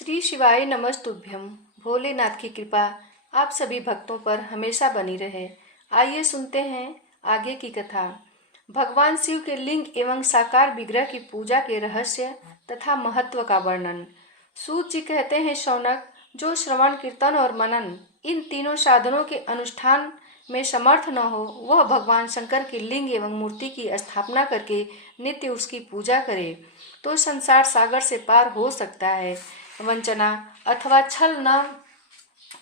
श्री शिवाय नमस्तुभ्यम। भोलेनाथ की कृपा आप सभी भक्तों पर हमेशा बनी रहे। आइए सुनते हैं आगे की कथा। भगवान शिव के लिंग एवं साकार विग्रह की पूजा के रहस्य तथा महत्व का वर्णन। सूत जी कहते हैं, शौनक, जो श्रवण, कीर्तन और मनन इन तीनों साधनों के अनुष्ठान में समर्थ न हो, वह भगवान शंकर के लिंग एवं मूर्ति की स्थापना करके नित्य उसकी पूजा करे तो संसार सागर से पार हो सकता है। वंचना अथवा छल न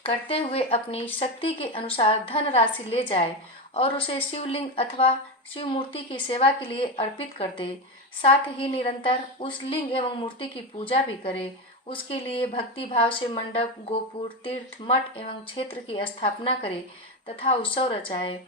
करते हुए अपनी शक्ति के अनुसार धन राशि ले जाए और उसे शिवलिंग अथवा शिव मूर्ति की सेवा के लिए अर्पित कर दे। साथ ही निरंतर उस लिंग एवं मूर्ति की पूजा भी करे। उसके लिए भक्ति भाव से मंडप, गोपुर, तीर्थ, मठ एवं क्षेत्र की स्थापना करे तथा उत्सव रचाए।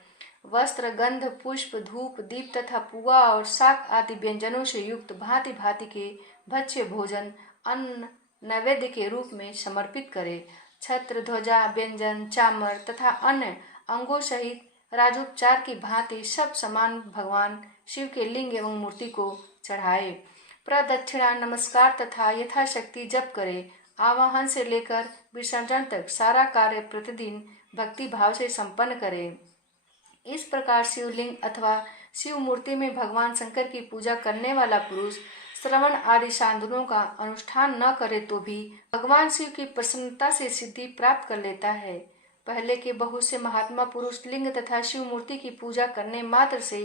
वस्त्र, गंध, पुष्प, धूप, दीप तथा पुआ और शाक आदि व्यंजनों से युक्त भांति भांति के भक्ष्य भोजन अन्न नैवेद्य के रूप में समर्पित करे। छत्र, ध्वजा, व्यंजन, चामर तथा अन्य अंगों सहित राजोपचार की भांति सब समान भगवान शिव के लिंग एवं मूर्ति को चढ़ाए। प्रदक्षिणा, नमस्कार तथा यथाशक्ति जप करे। आवाहन से लेकर विसर्जन तक सारा कार्य प्रतिदिन भक्ति भाव से संपन्न करे। इस प्रकार शिवलिंग अथवा शिव मूर्ति में भगवान शंकर की पूजा करने वाला पुरुष श्रवण आदि साधनों का अनुष्ठान न करे तो भी भगवान शिव की प्रसन्नता से सिद्धि प्राप्त कर लेता है। पहले के बहुत से महात्मा पुरुष लिंग तथा शिव मूर्ति की पूजा करने मात्र से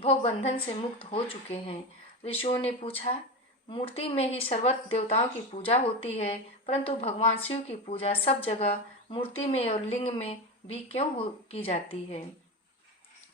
भव बंधन से मुक्त हो चुके हैं। ऋषियों ने पूछा, मूर्ति में ही सर्वत्र देवताओं की पूजा होती है, परंतु भगवान शिव की पूजा सब जगह मूर्ति में और लिंग में भी क्यों की जाती है?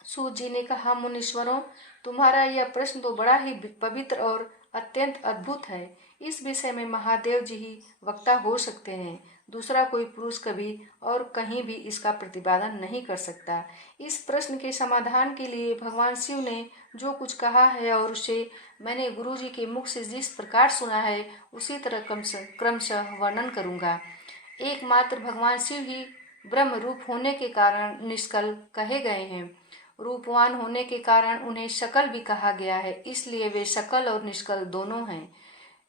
सूत जी ने कहा, मुनीश्वरों, तुम्हारा यह प्रश्न तो बड़ा ही पवित्र और अत्यंत अद्भुत है। इस विषय में महादेव जी ही वक्ता हो सकते हैं। दूसरा कोई पुरुष कभी और कहीं भी इसका प्रतिपादन नहीं कर सकता। इस प्रश्न के समाधान के लिए भगवान शिव ने जो कुछ कहा है और उसे मैंने गुरु जी के मुख से जिस प्रकार सुना है उसी तरह क्रमशः वर्णन करूंगा। एकमात्र भगवान शिव ही ब्रह्म रूप होने के कारण निष्कल कहे गए हैं। रूपवान होने के कारण उन्हें शकल भी कहा गया है, इसलिए वे सकल और निष्कल दोनों हैं।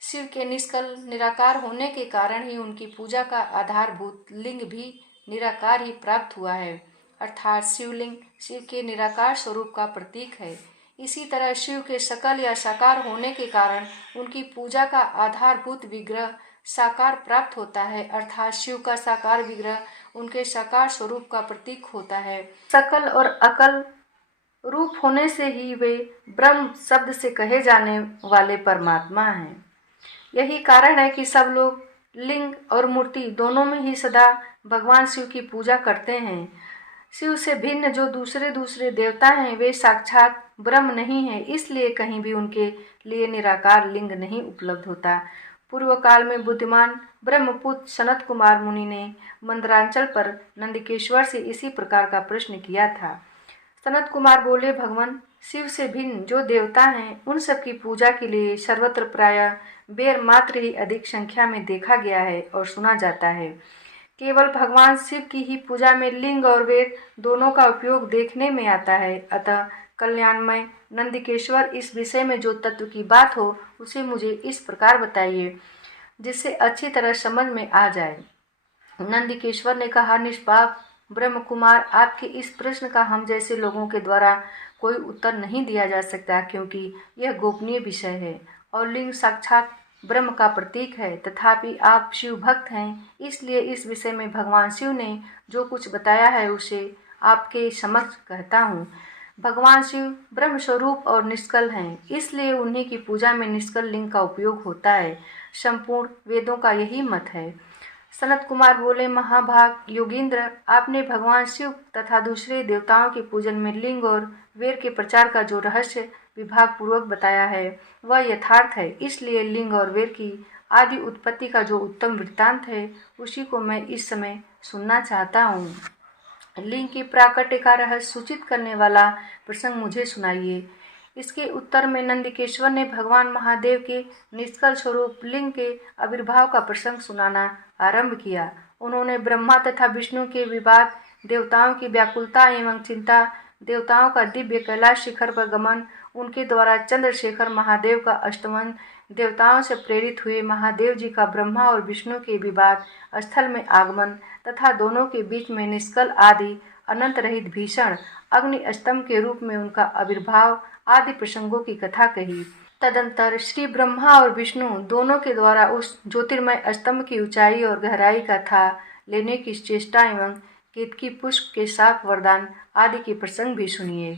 शिव के निष्कल निराकार होने के कारण ही उनकी पूजा का आधारभूत लिंग भी निराकार ही प्राप्त हुआ है, अर्थात शिवलिंग शिव के निराकार स्वरूप का प्रतीक है। इसी तरह शिव के सकल या साकार होने के कारण उनकी पूजा का आधारभूत विग्रह साकार प्राप्त होता है, अर्थात शिव का साकार विग्रह उनके साकार स्वरूप का प्रतीक होता है। सकल और अकल रूप होने से ही वे ब्रह्म शब्द से कहे जाने वाले परमात्मा हैं। यही कारण है कि सब लोग लिंग और मूर्ति दोनों में ही सदा भगवान शिव की पूजा करते हैं। शिव से भिन्न जो दूसरे दूसरे देवता हैं वे साक्षात ब्रह्म नहीं है, इसलिए कहीं भी उनके लिए निराकार लिंग नहीं उपलब्ध होता। पूर्व काल में बुद्धिमान ब्रह्मपुत्र सनत कुमार मुनि ने मंदरांचल पर नंदिकेश्वर से इसी प्रकार का प्रश्न किया था। सनत कुमार बोले, भगवान शिव से भिन्न जो देवता हैं उन सब की पूजा के लिए सर्वत्र प्रायः बेर मात्र ही अधिक संख्या में देखा गया है और सुना जाता है। केवल भगवान शिव की ही पूजा में लिंग और वेद दोनों का उपयोग देखने में आता है। अतः कल्याणमय नंदिकेश्वर, इस विषय में जो तत्व की बात हो उसे मुझे इस प्रकार बताइए जिससे अच्छी तरह समझ में आ जाए। नंदिकेश्वर ने कहा, निष्पाप ब्रह्म कुमार, आपके इस प्रश्न का हम जैसे लोगों के द्वारा कोई उत्तर नहीं दिया जा सकता, क्योंकि यह गोपनीय विषय है और लिंग साक्षात ब्रह्म का प्रतीक है। तथापि आप शिव भक्त हैं, इसलिए इस विषय में भगवान शिव ने जो कुछ बताया है उसे आपके समक्ष कहता हूँ। भगवान शिव ब्रह्म स्वरूप और निष्कल हैं, इसलिए उन्हीं की पूजा में निष्कल लिंग का उपयोग होता है। संपूर्ण वेदों का यही मत है। सनत कुमार बोले, महाभाग योगींद्र, आपने भगवान शिव तथा दूसरे देवताओं के पूजन में लिंग और वेद के प्रचार का जो रहस्य विभाग पूर्वक बताया है वह यथार्थ है। इसलिए लिंग और वेद की आदि उत्पत्ति का जो उत्तम वृत्तांत है उसी को मैं इस समय सुनना चाहता हूँ। लिंग की प्राकट्य का रहस्य सूचित करने वाला प्रसंग मुझे सुनाइए। इसके उत्तर में नंदिकेश्वर ने भगवान महादेव के निष्कल स्वरूप लिंग के आविर्भाव का प्रसंग सुनाना आरंभ किया। उन्होंने ब्रह्मा तथा विष्णु के विवाद, देवताओं की व्याकुलता एवं चिंता, देवताओं का दिव्य कैलाश शिखर पर गमन, उनके द्वारा चंद्रशेखर महादेव का अष्टमन, देवताओं से प्रेरित हुए महादेव जी का ब्रह्मा और विष्णु के विवाद स्थल में आगमन तथा दोनों के बीच में निष्कल आदि अनंत रहित भीषण अग्नि स्तंभ के रूप में उनका आविर्भाव आदि प्रसंगों की कथा कही। तदंतर श्री ब्रह्मा और विष्णु दोनों के द्वारा उस ज्योतिर्मय स्तंभ की ऊंचाई और गहराई का था लेने की चेष्टा एवं केतकी पुष्प के साफ वरदान आदि के प्रसंग भी सुनिए।